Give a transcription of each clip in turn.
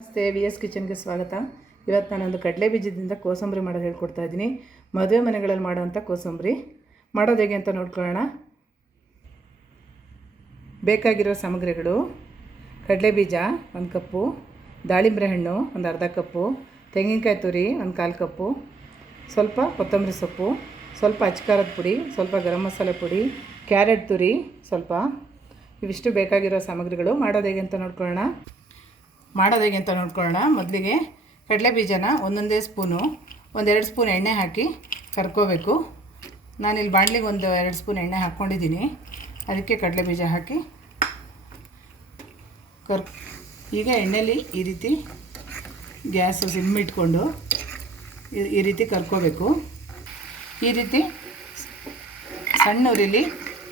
ನಮಸ್ತೆ, V S ಕಿಚನ್ಗೆ ಸ್ವಾಗತ. ಇವತ್ತು ನಾನೊಂದು ಕಡಲೆ ಬೀಜದಿಂದ ಕೋಸಂಬರಿ ಮಾಡೋದು ಹೇಳ್ಕೊಡ್ತಾ ಇದ್ದೀನಿ. ಮದುವೆ ಮನೆಗಳಲ್ಲಿ ಮಾಡೋವಂಥ ಕೋಸಂಬರಿ ಮಾಡೋದು ಹೇಗೆ ಅಂತ ನೋಡ್ಕೊಳ್ಳೋಣ. ಬೇಕಾಗಿರೋ ಸಾಮಗ್ರಿಗಳು: ಕಡಲೆ ಬೀಜ 1 ಕಪ್ಪು, ದಾಳಿಂಬೆ ಹಣ್ಣು 1 ಅರ್ಧ ಕಪ್ಪು, ತೆಂಗಿನಕಾಯಿ ತುರಿ 1 ಕಾಲು ಕಪ್ಪು, ಸ್ವಲ್ಪ ಕೊತ್ತಂಬರಿ ಸೊಪ್ಪು, ಸ್ವಲ್ಪ ಅಚ್ಕಾರದ ಪುಡಿ, ಸ್ವಲ್ಪ ಗರಂ ಮಸಾಲೆ ಪುಡಿ, ಕ್ಯಾರೆಟ್ ತುರಿ ಸ್ವಲ್ಪ. ಇವಿಷ್ಟು ಬೇಕಾಗಿರೋ ಸಾಮಗ್ರಿಗಳು. ಮಾಡೋದು ಹೇಗೆ ಅಂತ ನೋಡ್ಕೊಳ್ಳೋಣ. ಮೊದಲಿಗೆ ಕಡಲೆ ಬೀಜನ ಒಂದೊಂದೇ ಸ್ಪೂನು 1-2 ಸ್ಪೂನ್ ಎಣ್ಣೆ ಹಾಕಿ ಕರ್ಕೋಬೇಕು. ನಾನಿಲ್ಲಿ ಬಾಣಲಿಗೆ 1-2 ಸ್ಪೂನ್ ಎಣ್ಣೆ ಹಾಕ್ಕೊಂಡಿದ್ದೀನಿ. ಅದಕ್ಕೆ ಕಡಲೆ ಬೀಜ ಹಾಕಿ ಈಗ ಎಣ್ಣೆಲಿ ಈ ರೀತಿ ಗ್ಯಾಸ್ ಸಿಮ್ಮಿಟ್ಕೊಂಡು ಈ ರೀತಿ ಕರ್ಕೋಬೇಕು. ಈ ರೀತಿ ಸಣ್ಣ ಉರಿಲಿ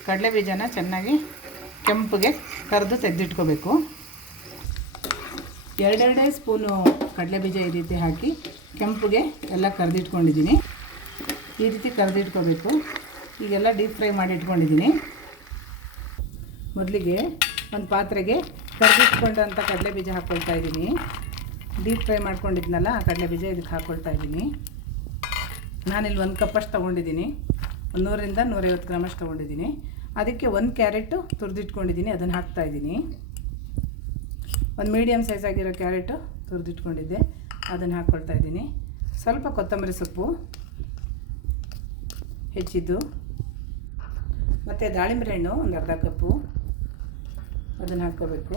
ಕಡಲೆ ಬೀಜನ ಚೆನ್ನಾಗಿ ಕೆಂಪಗೆ ಕರೆದು ತೆಗೆದಿಟ್ಕೋಬೇಕು. 2 ಸ್ಪೂನು ಕಡಲೆ ಬೀಜ ಈ ರೀತಿ ಹಾಕಿ ಕೆಂಪಗೆ ಎಲ್ಲ ಕರೆದಿಟ್ಕೊಂಡಿದ್ದೀನಿ. ಈ ರೀತಿ ಕರೆದಿಟ್ಕೋಬೇಕು. ಈಗೆಲ್ಲ ಡೀಪ್ ಫ್ರೈ ಮಾಡಿ ಇಟ್ಕೊಂಡಿದ್ದೀನಿ. ಮೊದಲಿಗೆ ಒಂದು ಪಾತ್ರೆಗೆ ಕರೆದಿಟ್ಕೊಂಡಂಥ ಕಡಲೆ ಬೀಜ ಹಾಕ್ಕೊಳ್ತಾ ಇದ್ದೀನಿ. ಡೀಪ್ ಫ್ರೈ ಮಾಡ್ಕೊಂಡಿದ್ನಲ್ಲ ಆ ಕಡಲೆ ಬೀಜ ಇದಕ್ಕೆ ಹಾಕ್ಕೊಳ್ತಾ ಇದ್ದೀನಿ. ನಾನಿಲ್ಲಿ 1 ಕಪ್ಪಷ್ಟು ತೊಗೊಂಡಿದ್ದೀನಿ. 100-150 ಗ್ರಾಮಷ್ಟು ತೊಗೊಂಡಿದ್ದೀನಿ. ಅದಕ್ಕೆ 1 ಕ್ಯಾರೆಟು ತುರಿದಿಟ್ಕೊಂಡಿದ್ದೀನಿ, ಅದನ್ನು ಹಾಕ್ತಾಯಿದ್ದೀನಿ. ಒಂದು ಮೀಡಿಯಮ್ ಸೈಜ್ ಆಗಿರೋ ಕ್ಯಾರೆಟು ತುರಿದಿಟ್ಕೊಂಡಿದ್ದೆ, ಅದನ್ನು ಹಾಕ್ಕೊಳ್ತಾ ಇದ್ದೀನಿ. ಸ್ವಲ್ಪ ಕೊತ್ತಂಬರಿ ಸೊಪ್ಪು ಹೆಚ್ಚಿದ್ದು, ಮತ್ತು ದಾಳಿಂಬೆ ಹಣ್ಣು 1 ಅರ್ಧ ಕಪ್ಪು, ಅದನ್ನು ಹಾಕ್ಕೋಬೇಕು.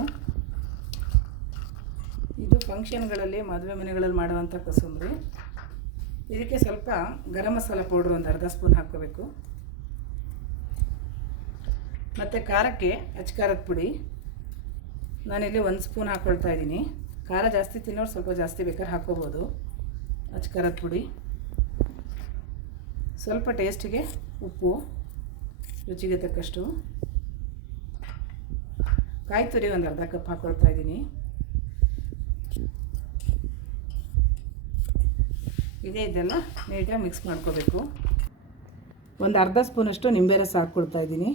ಇದು ಫಂಕ್ಷನ್ಗಳಲ್ಲಿ, ಮದುವೆ ಮನೆಗಳಲ್ಲಿ ಮಾಡುವಂಥ ಕೋಸಂಬರಿ. ಇದಕ್ಕೆ ಸ್ವಲ್ಪ ಗರಂ ಮಸಾಲ ಪೌಡ್ರು 1 ಅರ್ಧ ಸ್ಪೂನ್ ಹಾಕ್ಕೋಬೇಕು. ಮತ್ತು ಖಾರಕ್ಕೆ ಅಚ್ಕಾರದ ಪುಡಿ ನಾನಿಲ್ಲಿ 1 ಸ್ಪೂನ್ ಹಾಕ್ಕೊಳ್ತಾ ಇದ್ದೀನಿ. ಖಾರ ಜಾಸ್ತಿ ತಿನ್ನೋರು ಸ್ವಲ್ಪ ಜಾಸ್ತಿ ಬೇಕಾದ್ರೆ ಹಾಕ್ಕೋಬೋದು. ಅಚ್ಕಾರದ ಪುಡಿ, ಸ್ವಲ್ಪ ಟೇಸ್ಟಿಗೆ ಉಪ್ಪು, ರುಚಿಗೆ ತಕ್ಕಷ್ಟು. ಕಾಯಿ ತುರಿ 1 ಅರ್ಧ ಕಪ್ ಹಾಕ್ಕೊಳ್ತಾ ಇದ್ದೀನಿ. ಇದೆಲ್ಲ ನೀಟಾಗಿ ಮಿಕ್ಸ್ ಮಾಡ್ಕೋಬೇಕು. 1 ಅರ್ಧ ಸ್ಪೂನಷ್ಟು ನಿಂಬೆ ರಸ ಹಾಕ್ಕೊಳ್ತಾ ಇದ್ದೀನಿ.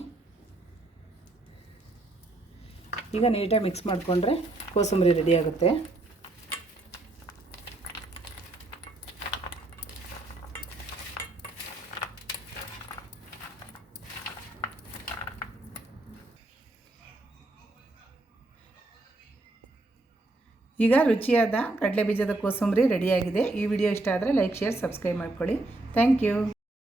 ಈಗ ನೀಟಾಗಿ ಮಿಕ್ಸ್ ಮಾಡಿಕೊಂಡ್ರೆ ಕೋಸಂಬರಿ ರೆಡಿ ಆಗುತ್ತೆ. ಈಗ ರುಚಿಯಾದ ಕಡಲೆ ಬೀಜದ ಕೋಸಂಬರಿ ರೆಡಿಯಾಗಿದೆ. ಈ ವಿಡಿಯೋ ಇಷ್ಟ ಆದರೆ ಲೈಕ್, ಶೇರ್, ಸಬ್ಸ್ಕ್ರೈಬ್ ಮಾಡ್ಕೊಳ್ಳಿ. Thank you.